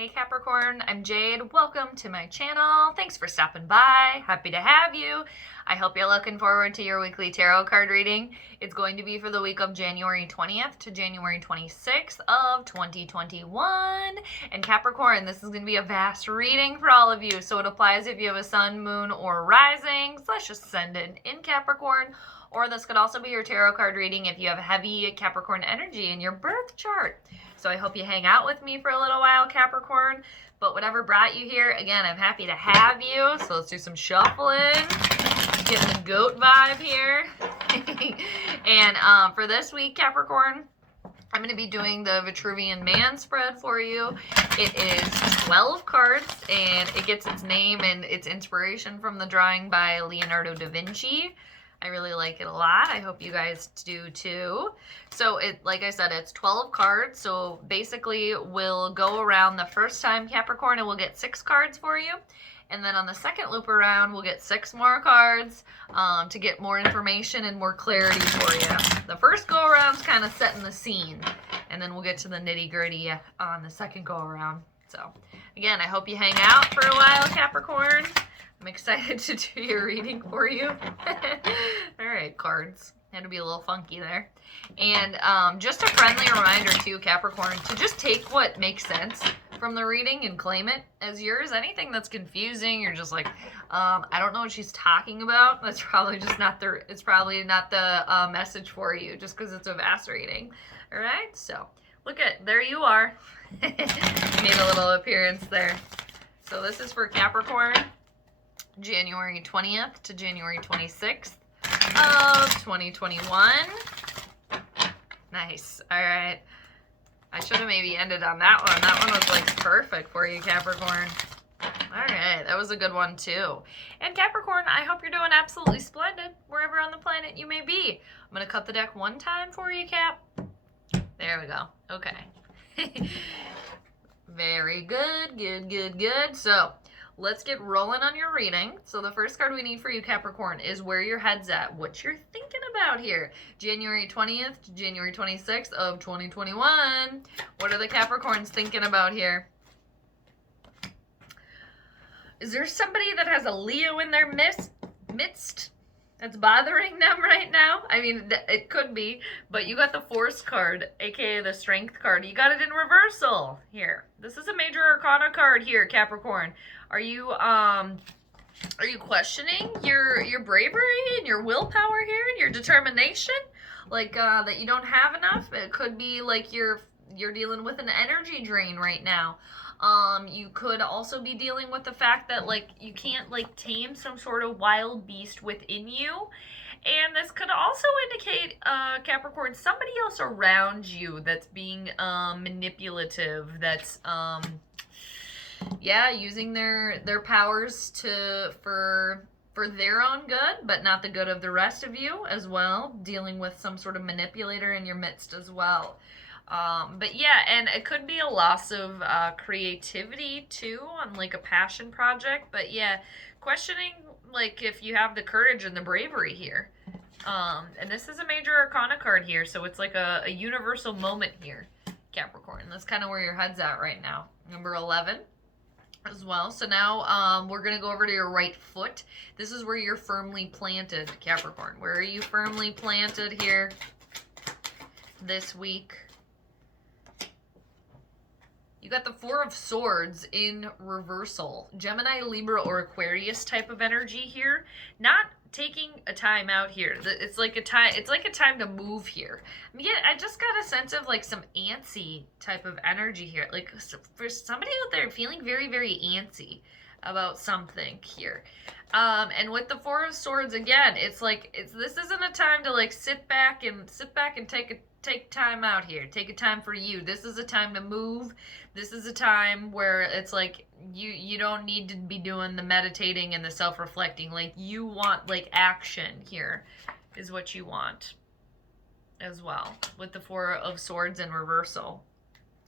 Hey Capricorn, I'm Jade. Welcome to my channel. Thanks for stopping by. Happy to have you. I hope you're looking forward to your weekly tarot card reading. It's going to be for the week of January 20th to January 26th of 2021. And Capricorn, this is going to be a vast reading for all of you. So it applies if you have a sun, moon, or rising / ascendant in Capricorn. Or this could also be your tarot card reading if you have heavy Capricorn energy in your birth chart. So I hope you hang out with me for a little while, Capricorn. But whatever brought you here, again, I'm happy to have you. So let's do some shuffling. Getting the goat vibe here. And for this week, Capricorn, I'm going to be doing the Vitruvian Man spread for you. It is 12 cards, and it gets its name and its inspiration from the drawing by Leonardo da Vinci. I really like it a lot. I hope you guys do too. So like I said, it's 12 cards. So basically we'll go around the first time, Capricorn, and we'll get 6 cards for you. And then on the second loop around, we'll get 6 more cards to get more information and more clarity for you. The first go around is kind of setting the scene, and then we'll get to the nitty gritty on the second go around. So again, I hope you hang out for a while, Capricorn. I'm excited to do your reading for you. All right, cards. Had to be a little funky there. And just a friendly reminder too, Capricorn, to just take what makes sense from the reading and claim it as yours. Anything that's confusing, you're just like, I don't know what she's talking about. That's probably just not the, it's probably not the message for you, just because it's a vast reading. All right, so look at, there you are. Made a little appearance there. So this is for Capricorn. January 20th to January 26th of 2021. Nice. All right. I should have maybe ended on that one. That one was like perfect for you, Capricorn. All right. That was a good one too. And Capricorn, I hope you're doing absolutely splendid wherever on the planet you may be. I'm going to cut the deck one time for you, Cap. There we go. Okay. Very good. Good, good, good. So let's get rolling on your reading. So the first card we need for you, Capricorn, is where your head's at. What you're thinking about here. January 20th to January 26th of 2021. What are the Capricorns thinking about here? Is there somebody that has a Leo in their midst that's bothering them right now? I mean, it could be, but you got the Force card, aka the Strength card. You got it in reversal here. This is a major arcana card here, Capricorn. Are you questioning your bravery and your willpower here and your determination? Like that you don't have enough? It could be like you're dealing with an energy drain right now. You could also be dealing with the fact that like you can't like tame some sort of wild beast within you. And this could also indicate, Capricorn, somebody else around you that's being manipulative, that's yeah, using their powers for their own good, but not the good of the rest of you as well, dealing with some sort of manipulator in your midst as well. But yeah, and it could be a loss of creativity too on like a passion project. But yeah, questioning like if you have the courage and the bravery here. And this is a major arcana card here, so it's like a universal moment here, Capricorn. That's kind of where your head's at right now. Number 11 as well. So now we're going to go over to your right foot. This is where you're firmly planted, Capricorn. Where are you firmly planted here this week? You got the Four of Swords in reversal. Gemini, Libra, or Aquarius type of energy here. Not taking a time out here. It's like a time to move here. Yeah, I just got a sense of like some antsy type of energy here. Like for somebody out there feeling very, very antsy about something here. And with the Four of Swords again, it's like this isn't a time to like sit back and take time out here. Take a time for you. This is a time to move. This is a time where it's like you don't need to be doing the meditating and the self-reflecting. Like you want like action here is what you want as well with the Four of Swords in reversal.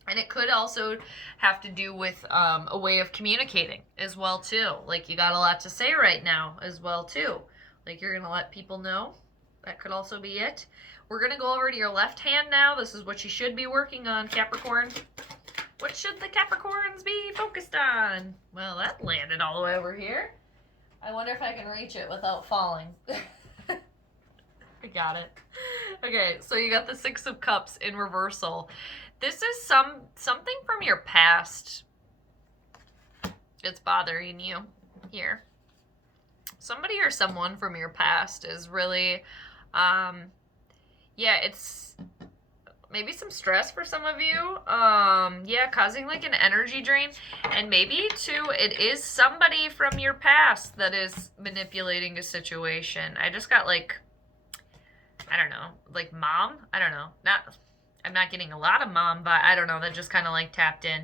And it could also have to do with a way of communicating as well too. Like you got a lot to say right now as well too. Like you're going to let people know. That could also be it. We're going to go over to your left hand now. This is what you should be working on, Capricorn. What should the Capricorns be focused on. Well, that landed all the way over here. I wonder if I can reach it without falling. I got it. Okay, so you got the Six of Cups in reversal. This is something from your past that's bothering you here. Somebody or someone from your past is really, yeah, it's maybe some stress for some of you. Yeah, causing like an energy drain. And maybe too, it is somebody from your past that is manipulating a situation. I just got like, I don't know, like mom? I don't know. I'm not getting a lot of mom, but I don't know. That just kind of like tapped in.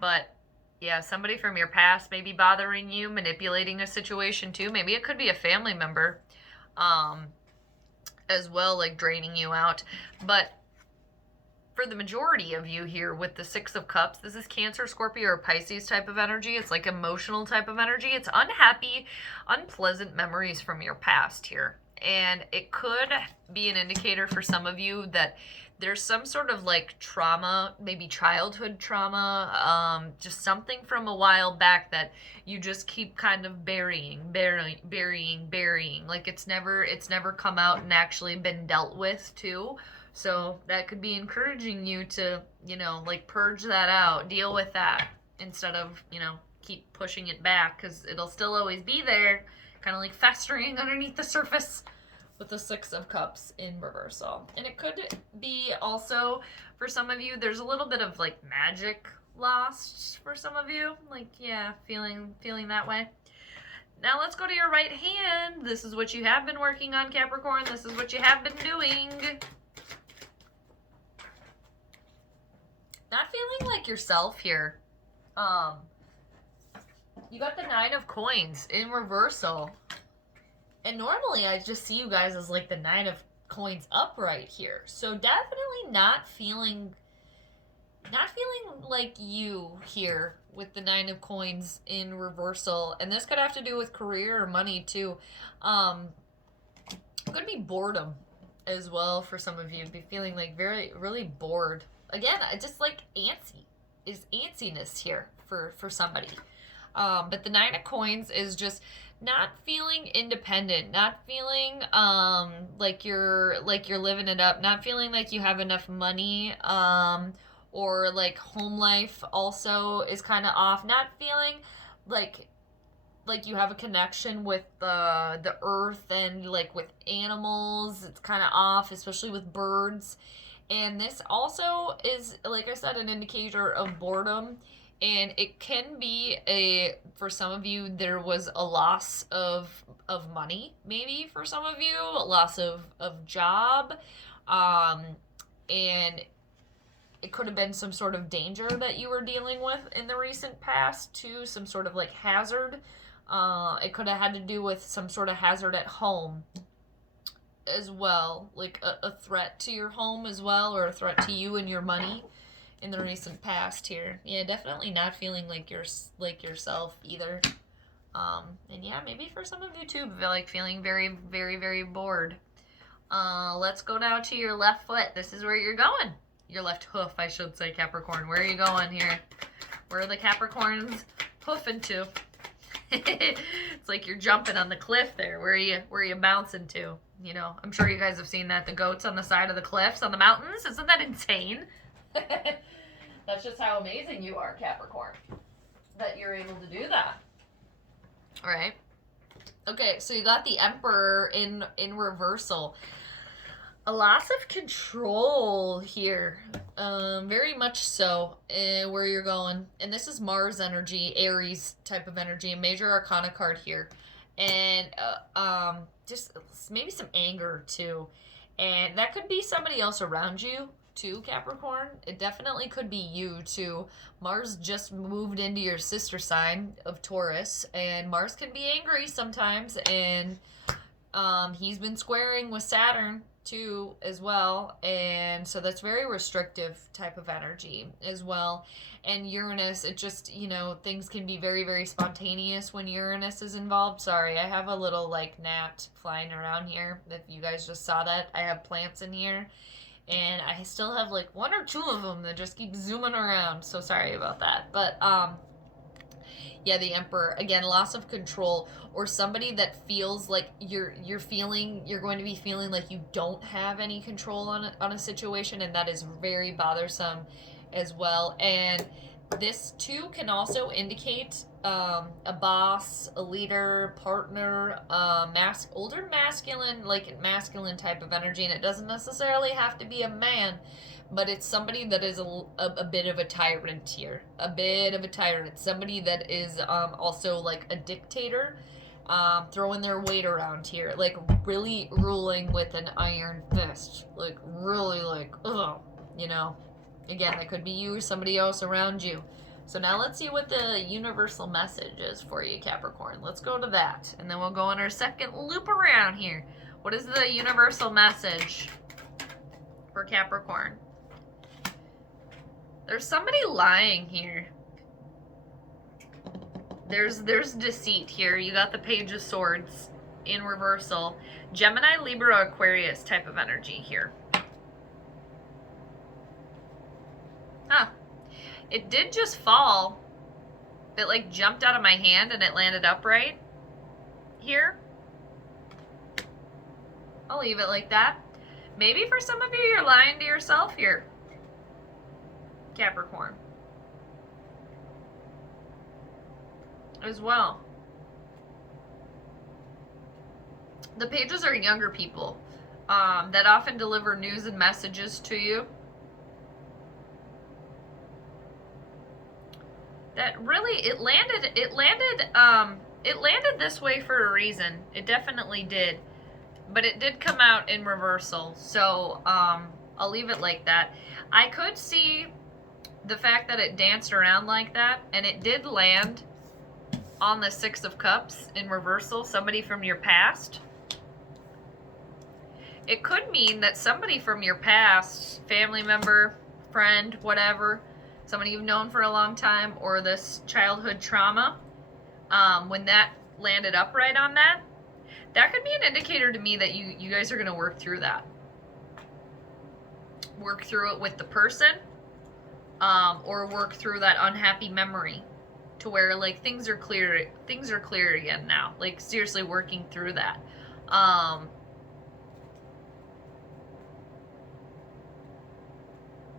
But yeah, somebody from your past may be bothering you, manipulating a situation too. Maybe it could be a family member as well, like draining you out. But for the majority of you here with the Six of Cups, this is Cancer, Scorpio, or Pisces type of energy. It's like emotional type of energy. It's unhappy, unpleasant memories from your past here. And it could be an indicator for some of you that there's some sort of like trauma, maybe childhood trauma, just something from a while back that you just keep kind of burying. Like it's never come out and actually been dealt with too. So that could be encouraging you to, you know, like purge that out, deal with that instead of, you know, keep pushing it back because it'll still always be there, kind of like festering underneath the surface with the Six of Cups in reversal. And it could be also, for some of you, there's a little bit of like magic lost for some of you. Like, yeah, feeling that way. Now let's go to your right hand. This is what you have been working on, Capricorn. This is what you have been doing. Not feeling like yourself here. You got the Nine of Coins in reversal. And normally I just see you guys as like the Nine of Coins upright here. So definitely not feeling like you here with the Nine of Coins in reversal. And this could have to do with career or money too. Could be boredom as well for some of you. Be feeling like really bored. Again, I just like antsiness here for somebody. But the Nine of Coins is just not feeling independent, not feeling like you're living it up, not feeling like you have enough money, or like home life also is kind of off, not feeling like you have a connection with the earth and like with animals. It's kind of off, especially with birds. And this also is, like I said, an indicator of boredom. And it can be for some of you, there was a loss of money, maybe for some of you, a loss of job. And it could have been some sort of danger that you were dealing with in the recent past too, some sort of like hazard. It could have had to do with some sort of hazard at home as well, like a threat to your home as well, or a threat to you and your money in the recent past here. Yeah, definitely not feeling like you're like yourself either. And yeah, maybe for some of you too, like feeling very bored. Let's go now to your left foot. This is where you're going. Your left hoof, I should say, Capricorn. Where are you going here? Where are the Capricorns hoofing to? It's like you're jumping on the cliff there. Where are you bouncing to? You know, I'm sure you guys have seen that. The goats on the side of the cliffs on the mountains. Isn't that insane? That's just how amazing you are, Capricorn, that you're able to do that. All right. Okay, so you got the Emperor in reversal. A loss of control here, very much so, where you're going. And this is Mars energy, Aries type of energy, a major arcana card here. And just maybe some anger too. And that could be somebody else around you too, Capricorn. It definitely could be you too. Mars just moved into your sister sign of Taurus, and Mars can be angry sometimes. And he's been squaring with Saturn too as well, and so that's very restrictive type of energy as well. And Uranus, it just, you know, things can be very spontaneous when Uranus is involved. Sorry, I have a little like gnat flying around here. If you guys just saw that, I have plants in here, and I still have like one or two of them that just keep zooming around, so sorry about that. But Yeah, the Emperor. Again, loss of control, or somebody that feels like you're going to be feeling like you don't have any control on a situation, and that is very bothersome as well. And this too can also indicate a boss, a leader, partner, older masculine, like masculine type of energy, and it doesn't necessarily have to be a man, but it's somebody that is a bit of a tyrant here, a bit of a tyrant, somebody that is also like a dictator, throwing their weight around here, like really ruling with an iron fist, like really like, ugh, you know. Again, that could be you or somebody else around you. So now let's see what the universal message is for you, Capricorn. Let's go to that, and then we'll go on our second loop around here. What is the universal message for Capricorn? There's somebody lying here. There's deceit here. You got the Page of Swords in reversal. Gemini, Libra, Aquarius type of energy here. Huh. It did just fall. It like jumped out of my hand and it landed upright here. I'll leave it like that. Maybe for some of you, you're lying to yourself here, Capricorn, as well. The pages are younger people that often deliver news and messages to you. That really, it landed this way for a reason. It definitely did. But it did come out in reversal. So, I'll leave it like that. I could see the fact that it danced around like that, and it did land on the Six of Cups in reversal, somebody from your past. It could mean that somebody from your past, family member, friend, whatever, somebody you've known for a long time, or this childhood trauma, when that landed upright on that, that could be an indicator to me that you guys are going to work through that. Work through it with the person, or work through that unhappy memory to where like things are clear again now. Like seriously working through that.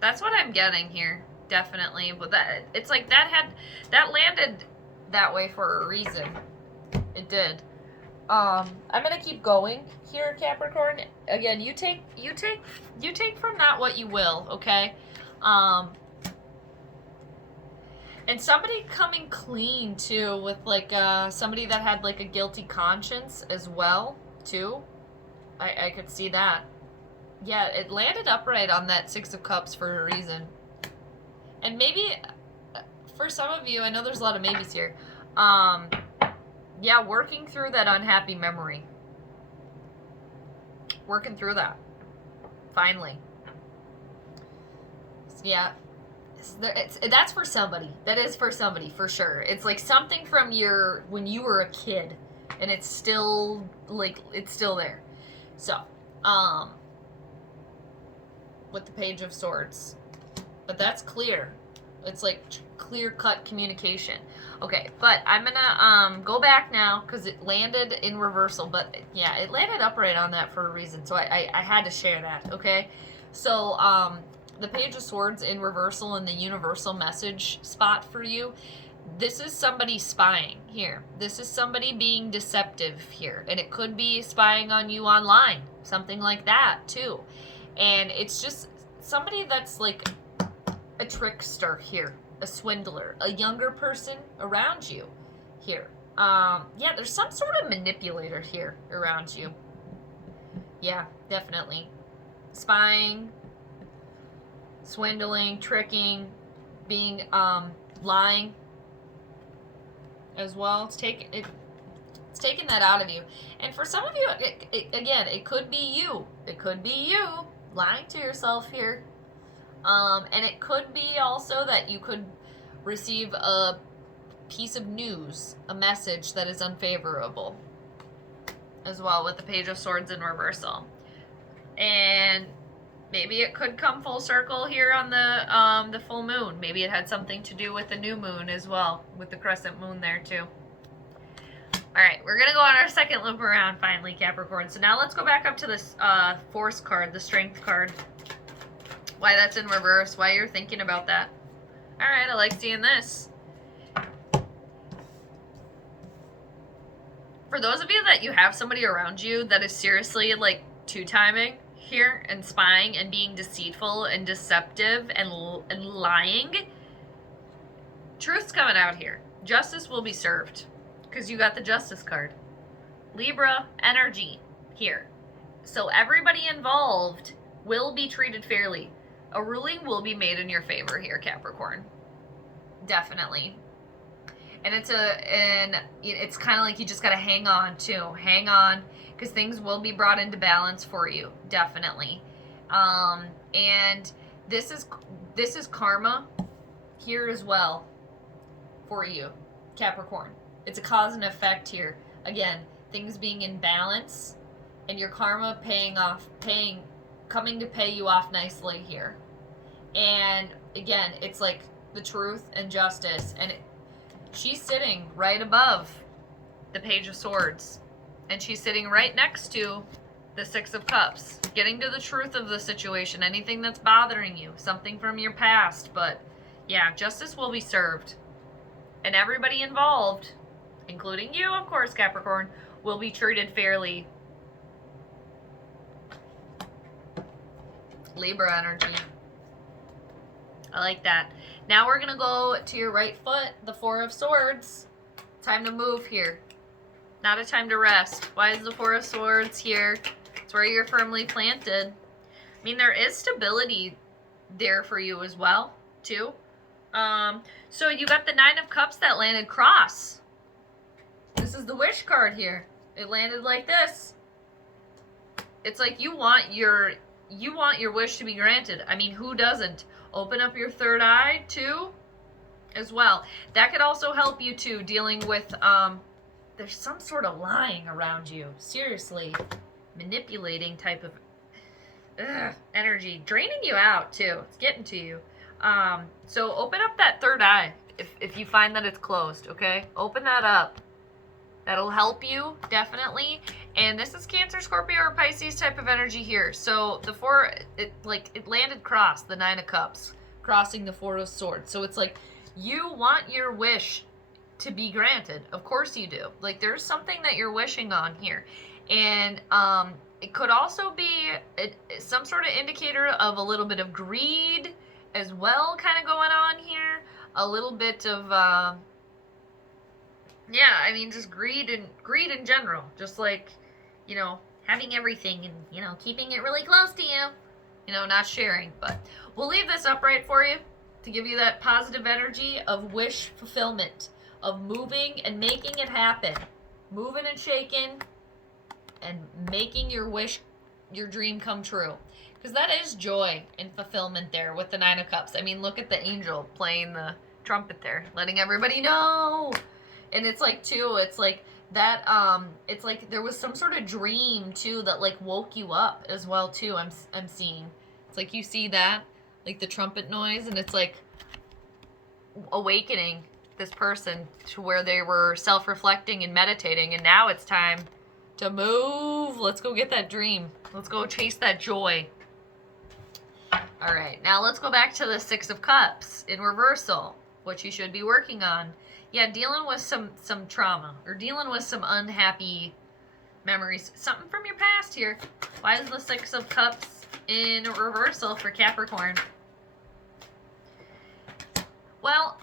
That's what I'm getting here. Definitely, but it's like that landed that way for a reason. It did. I'm gonna keep going here, Capricorn. Again, you take from that what you will, okay? And somebody coming clean too, with like somebody that had like a guilty conscience as well too. I could see that. Yeah, it landed upright on that Six of Cups for a reason. And maybe, for some of you, I know there's a lot of maybes here, yeah, working through that unhappy memory. Working through that. Finally. Yeah. That's for somebody. That is for somebody, for sure. It's like something from when you were a kid, and it's still, like, it's still there. So, with the Page of Swords. But that's clear. It's like clear-cut communication. Okay, but I'm gonna go back now because it landed in reversal. But yeah, it landed upright on that for a reason. So I had to share that. Okay, so the Page of Swords in reversal in the universal message spot for you. This is somebody spying here. This is somebody being deceptive here, and it could be spying on you online, something like that too. And it's just somebody that's like a trickster here, a swindler, a younger person around you here. Yeah, there's some sort of manipulator here around you. Yeah, definitely. Spying, swindling, tricking, being, lying as well. It's taking that out of you. And for some of you, again, it could be you. It could be you lying to yourself here. And it could be also that you could receive a piece of news, a message that is unfavorable as well with the Page of Swords in reversal. And maybe it could come full circle here on the full moon. Maybe it had something to do with the new moon as well, with the crescent moon there too. All right, we're gonna go on our second loop around finally, Capricorn. So now let's go back up to this force card, the strength card. Why that's in reverse, why you're thinking about that. All right, I like seeing this. For those of you that you have somebody around you that is seriously like two-timing here and spying and being deceitful and deceptive and lying, truth's coming out here. Justice will be served because you got the Justice card. Libra energy here. So everybody involved will be treated fairly. A ruling will be made in your favor here, Capricorn. Definitely. And it's kind of like you just got to hang on too. Hang on, because things will be brought into balance for you, definitely. And this is karma here as well for you, Capricorn. It's a cause and effect here. Again, things being in balance and your karma coming to pay you off nicely here. And again, it's like the truth and justice, and she's sitting right above the Page of Swords, and she's sitting right next to the Six of Cups, getting to the truth of the situation, anything that's bothering you, something from your past. But yeah, justice will be served, and everybody involved, including you, of course, Capricorn, will be treated fairly. Libra energy. I like that. Now we're going to go to your right foot, the Four of Swords. Time to move here. Not a time to rest. Why is the Four of Swords here? It's where you're firmly planted. I mean, there is stability there for you as well, too. So you got the Nine of Cups that landed cross. This is the Wish card here. It landed like this. It's like you want your wish to be granted. I mean, who doesn't? Open up your third eye too as well. That could also help you too, dealing with there's some sort of lying around you. Seriously, manipulating type of energy, draining you out too. It's getting to you. So open up that third eye if you find that it's closed, okay? Open that up. That'll help you, definitely. And this is Cancer, Scorpio, or Pisces type of energy here. So the four, it landed cross, the Nine of Cups, crossing the Four of Swords. So it's like you want your wish to be granted. Of course you do. Like there's something that you're wishing on here. And it could also be some sort of indicator of a little bit of greed as well kind of going on here. A little bit of... yeah, I mean, just greed in general. Just like, you know, having everything and, you know, keeping it really close to you. You know, not sharing. But we'll leave this upright for you to give you that positive energy of wish fulfillment, of moving and making it happen. Moving and shaking and making your wish, your dream come true. Because that is joy and fulfillment there with the Nine of Cups. I mean, look at the angel playing the trumpet there, letting everybody know. And it's like, too, it's like that, it's like there was some sort of dream, too, that, like, woke you up as well, too, I'm seeing. It's like you see that, like the trumpet noise, and it's like awakening this person to where they were self-reflecting and meditating, and now it's time to move. Let's go get that dream. Let's go chase that joy. All right, now let's go back to the Six of Cups in reversal, what you should be working on. Yeah, dealing with some trauma or dealing with some unhappy memories. Something from your past here. Why is the Six of Cups in reversal for Capricorn? Well,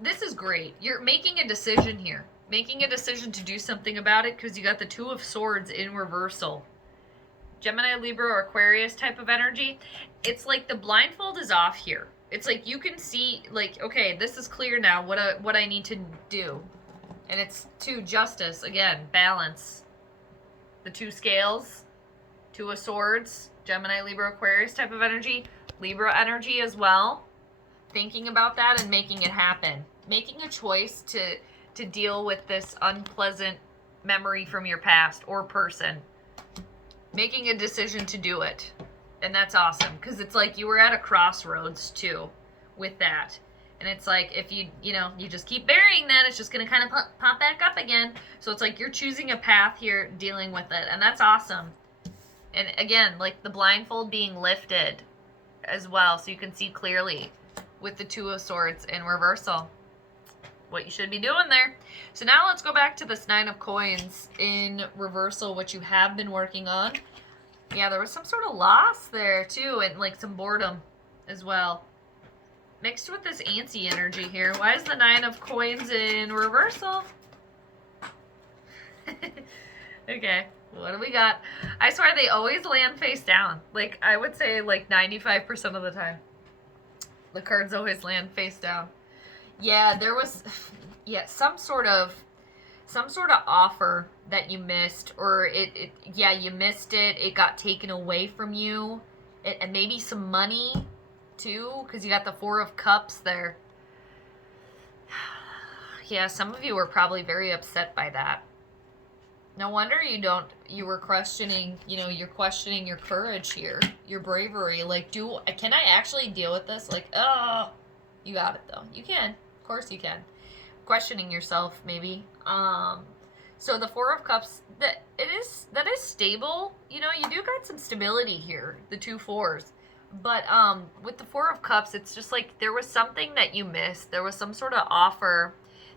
this is great. You're making a decision here. Making a decision to do something about it because you got the Two of Swords in reversal. Gemini, Libra, or Aquarius type of energy. It's like the blindfold is off here. It's like you can see, like, okay, this is clear now what I need to do. And it's to justice, again, balance. The two scales, Two of Swords, Gemini, Libra, Aquarius type of energy, Libra energy as well. Thinking about that and making it happen. Making a choice to deal with this unpleasant memory from your past or person. Making a decision to do it. And that's awesome, because it's like you were at a crossroads too with that. And it's like if you just keep burying that, it's just going to kind of pop back up again. So it's like you're choosing a path here, dealing with it. And that's awesome. And again, like the blindfold being lifted as well, so you can see clearly with the Two of Swords in reversal what you should be doing there. So now let's go back to this Nine of Coins in reversal, which you have been working on. Yeah, there was some sort of loss there too, and like some boredom as well, mixed with this antsy energy here. Why is the Nine of Coins in reversal? Okay, what do we got? I swear they always land face down. Like, I would say like 95% of the time. The cards always land face down. Yeah, there was some sort of offer that you missed, or you missed it. It got taken away from you. And maybe some money too, because you got the Four of Cups there. Yeah, some of you were probably very upset by that. No wonder you were questioning, you're questioning your courage here, your bravery. Like, can I actually deal with this? Like, oh, you got it though. You can. Of course you can. Questioning yourself, maybe. So the Four of Cups, that is stable. You do got some stability here, the two fours. But with the Four of Cups, it's just like there was something that you missed. There was some sort of offer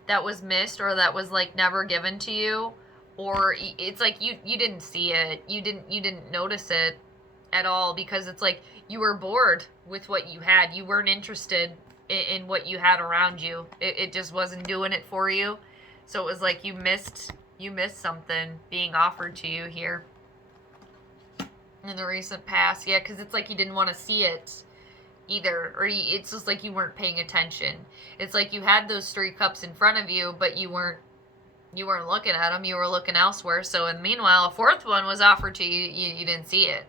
that was missed, or that was like never given to you. Or it's like you didn't see it. You didn't notice it at all, because it's like you were bored with what you had. You weren't interested in what you had around you. It just wasn't doing it for you. So it was like you missed something being offered to you here in the recent past. Yeah, because it's like you didn't want to see it either, or it's just like you weren't paying attention. It's like you had those three cups in front of you, but you weren't looking at them. You were looking elsewhere. So in the meanwhile, a fourth one was offered to you. You didn't see it.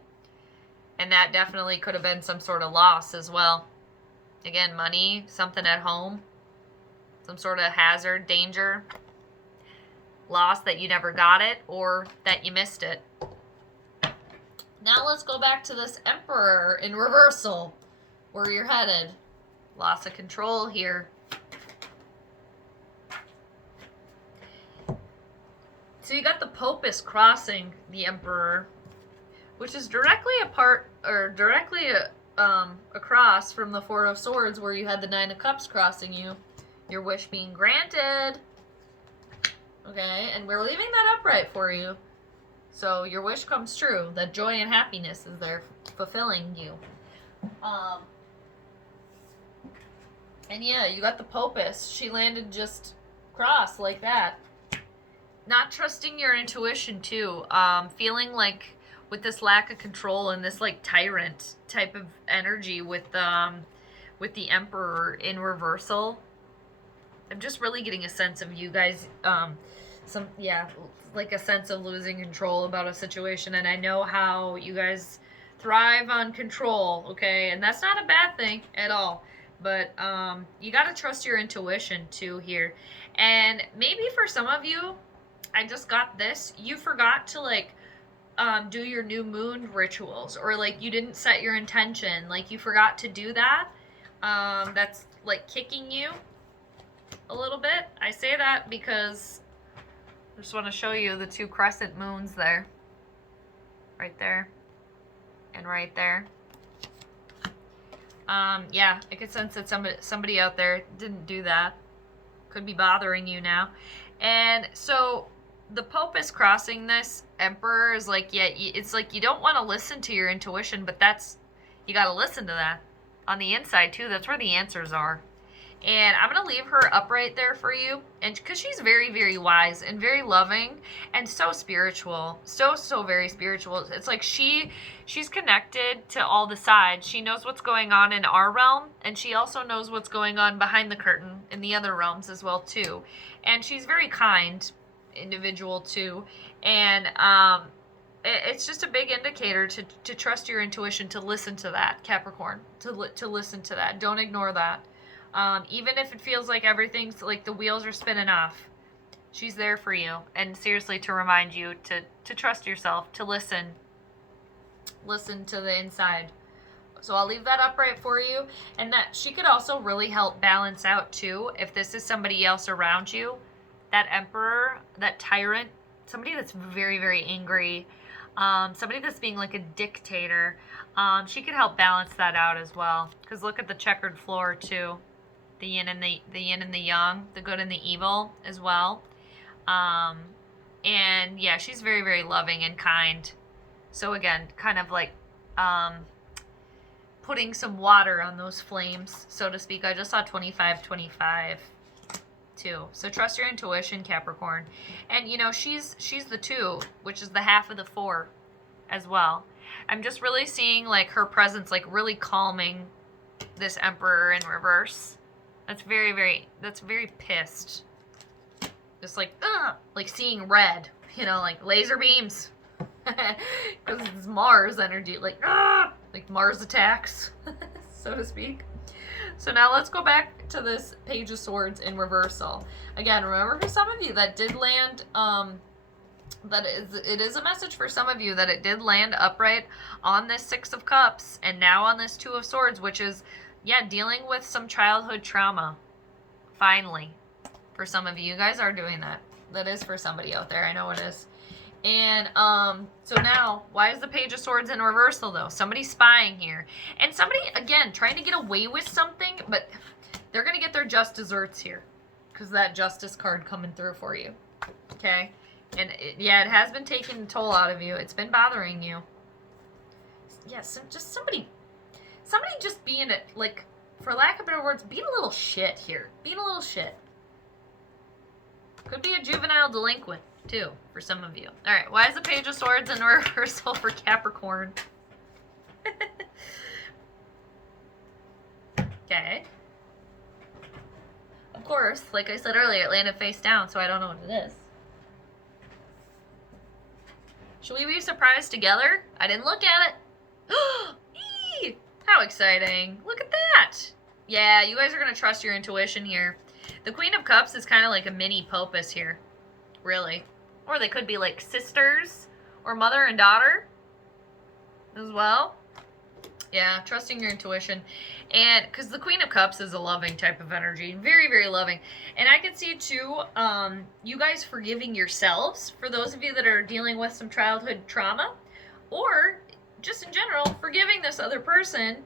And that definitely could have been some sort of loss as well. Again, money, something at home, some sort of hazard, danger, loss that you never got it, or that you missed it. Now let's go back to this Emperor in reversal, where you're headed. Loss of control here. So you got the Popist crossing the Emperor, which is directly across from the Four of Swords, where you had the Nine of Cups crossing you. Your wish being granted. Okay, and we're leaving that upright for you. So your wish comes true. That joy and happiness is there fulfilling you. And yeah, you got the Popist. She landed just cross like that. Not trusting your intuition too. Feeling like with this lack of control and this like tyrant type of energy with the Emperor in reversal. I'm just really getting a sense of you guys, like a sense of losing control about a situation. And I know how you guys thrive on control, okay? And that's not a bad thing at all. But you got to trust your intuition too here. And maybe for some of you, I just got this, you forgot to like do your new moon rituals, or like you didn't set your intention, like you forgot to do that. That's like kicking you a little bit. I say that because I just want to show you the two crescent moons there, right there and right there. Yeah, I could sense that somebody out there didn't do that. Could be bothering you now. And so the Pope is crossing this Emperor is like, yeah, it's like you don't want to listen to your intuition, but you got to listen to that on the inside too. That's where the answers are. And I'm going to leave her upright there for you, and because she's very, very wise and very loving and so spiritual, so very spiritual. It's like she's connected to all the sides. She knows what's going on in our realm, and she also knows what's going on behind the curtain in the other realms as well too. And she's very kind individual too. And it's just a big indicator to trust your intuition, to listen to that, Capricorn, to listen to that. Don't ignore that. Even if it feels like everything's like the wheels are spinning off, she's there for you. And seriously, to remind you to trust yourself, to listen, listen to the inside. So I'll leave that upright for you. And that she could also really help balance out too, if this is somebody else around you, that emperor, that tyrant, somebody that's very, very angry, somebody that's being like a dictator. She could help balance that out as well. Because look at the checkered floor too. The yin and the yin and the yang, the good and the evil as well. And yeah, she's very, very loving and kind. So again, kind of like putting some water on those flames, so to speak. I just saw 25 too. So trust your intuition, Capricorn. And you know, she's the 2, which is the half of the 4 as well. I'm just really seeing like her presence like really calming this Emperor in reverse. That's very pissed. Just like seeing red, you know, like laser beams. Because it's Mars energy, like Mars attacks, so to speak. So now let's go back to this Page of Swords in reversal. Again, remember for some of you that did land, it is a message for some of you that it did land upright on this 6 of Cups and now on this 2 of Swords, which is, yeah, dealing with some childhood trauma. Finally. For some of you, you guys are doing that. That is for somebody out there. I know it is. And so now, why is the Page of Swords in reversal though? Somebody's spying here. And somebody, again, trying to get away with something, but they're going to get their just desserts here. Because that Justice card coming through for you. Okay? And yeah, it has been taking a toll out of you. It's been bothering you. Yes, just somebody just being it, like, for lack of better words, being a little shit here. Being a little shit. Could be a juvenile delinquent, too, for some of you. All right, why is the Page of Swords in reversal for Capricorn? Okay. Of course, like I said earlier, it landed face down, so I don't know what it is. Should we be surprised together? I didn't look at it. Eee! How exciting. Look at that. Yeah, you guys are going to trust your intuition here. The Queen of Cups is kind of like a mini Popus here, really. Or they could be like sisters or mother and daughter as well. Yeah, trusting your intuition. And because the Queen of Cups is a loving type of energy. Very, very loving. And I can see too, you guys forgiving yourselves for those of you that are dealing with some childhood trauma. Or just in general, forgiving this other person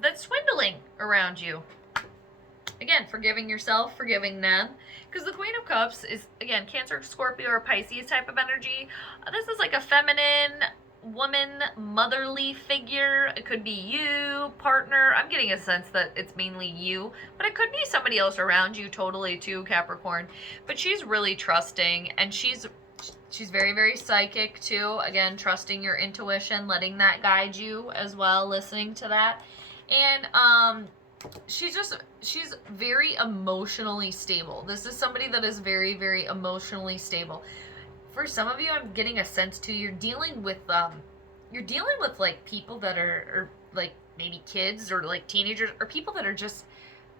that's swindling around you. Again, forgiving yourself, forgiving them. Because the Queen of Cups is, again, Cancer, Scorpio, or Pisces type of energy. This is like a feminine woman, motherly figure. It could be you, partner. I'm getting a sense that it's mainly you. But it could be somebody else around you totally too, Capricorn. But she's really trusting. And she's very, very psychic too. Again, trusting your intuition, letting that guide you as well, listening to that. And, she's very emotionally stable. This is somebody that is very, very emotionally stable. For some of you, I'm getting a sense too, you're dealing with like people that are like maybe kids or like teenagers or people that are just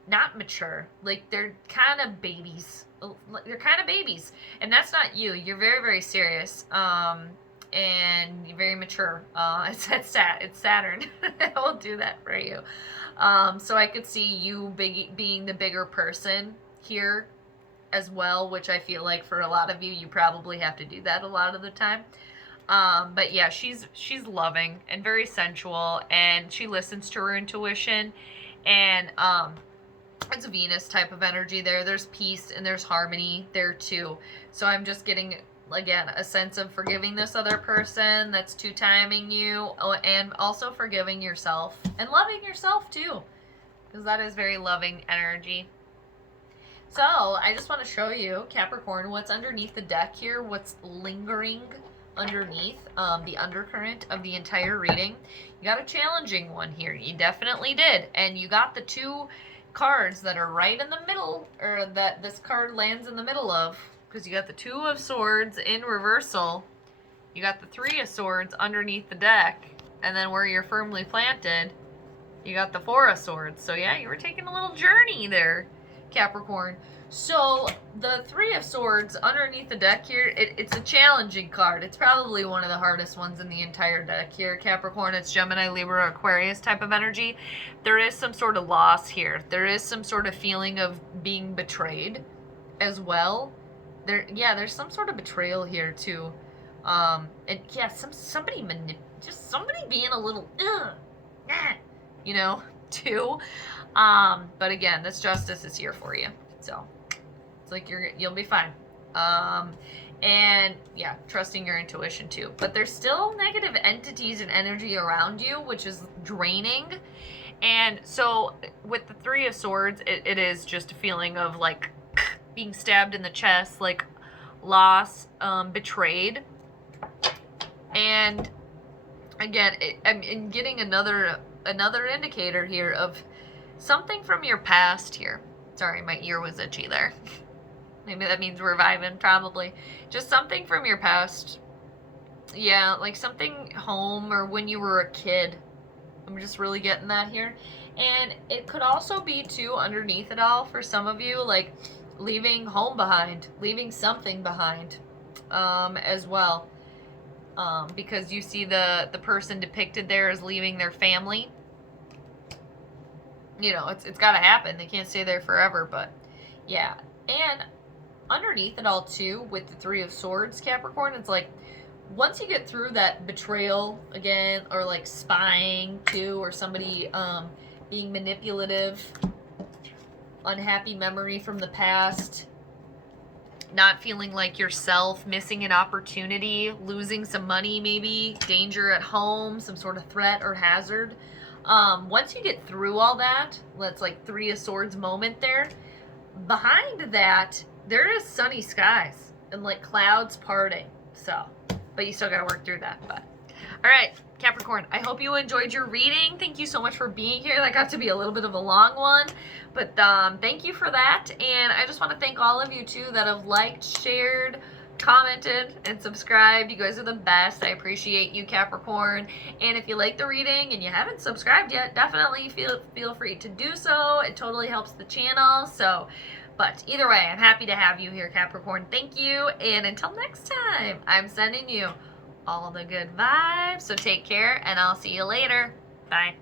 not mature. Like they're kind of babies. They're kind of babies. And that's not you. You're very, very serious. And you're very mature. It's Saturn. I will do that for you. So I could see you being the bigger person here as well, which I feel like for a lot of you probably have to do that a lot of the time. But yeah, she's loving and very sensual, and she listens to her intuition, and it's a Venus type of energy there. There's peace and there's harmony there too. So I'm just getting, again, a sense of forgiving this other person that's two-timing you, and also forgiving yourself and loving yourself too, because that is very loving energy. So I just want to show you, Capricorn, what's underneath the deck here, what's lingering underneath the undercurrent of the entire reading. You got a challenging one here. You definitely did. And you got the 2 cards that are right in the middle, or that this card lands in the middle of. Because you got the 2 of Swords in reversal. You got the 3 of Swords underneath the deck. And then where you're firmly planted, you got the 4 of Swords. So yeah, you were taking a little journey there. Capricorn. So the Three of Swords underneath the deck here, it's a challenging card. It's probably one of the hardest ones in the entire deck here, Capricorn. It's Gemini, Libra, Aquarius type of energy. There is some sort of loss here. There is some sort of feeling of being betrayed as well. There's some sort of betrayal here too. And yeah, somebody being a little you know, too. But again, this justice is here for you. So it's like you'll be fine. And yeah, trusting your intuition too. But there's still negative entities and energy around you, which is draining. And so with the Three of Swords, it is just a feeling of like being stabbed in the chest, like loss, betrayed. And again, I'm getting another indicator here of something from your past here. Sorry, my ear was itchy there. Maybe that means we're vibing, probably. Just something from your past. Yeah, like something home or when you were a kid. I'm just really getting that here. And it could also be, too, underneath it all, for some of you, like leaving home behind, leaving something behind as well. Because you see the person depicted there as leaving their family. You know, it's got to happen. They can't stay there forever, but yeah. And underneath it all, too, with the Three of Swords, Capricorn, it's like once you get through that betrayal again, or like spying, too, or somebody being manipulative, unhappy memory from the past, not feeling like yourself, missing an opportunity, losing some money maybe, danger at home, some sort of threat or hazard. Once you get through all that, that's like Three of Swords moment there, behind that, there is sunny skies and like clouds parting. So, but you still got to work through that. But all right, Capricorn, I hope you enjoyed your reading. Thank you so much for being here. That got to be a little bit of a long one, but thank you for that. And I just want to thank all of you too that have liked, shared, commented, and subscribed. You guys are the best. I appreciate you, Capricorn. And if you like the reading and you haven't subscribed yet, definitely feel free to do so. It totally helps the channel. So, but either way, I'm happy to have you here, Capricorn. Thank you. And until next time, I'm sending you all the good vibes. So take care, and I'll see you later. Bye.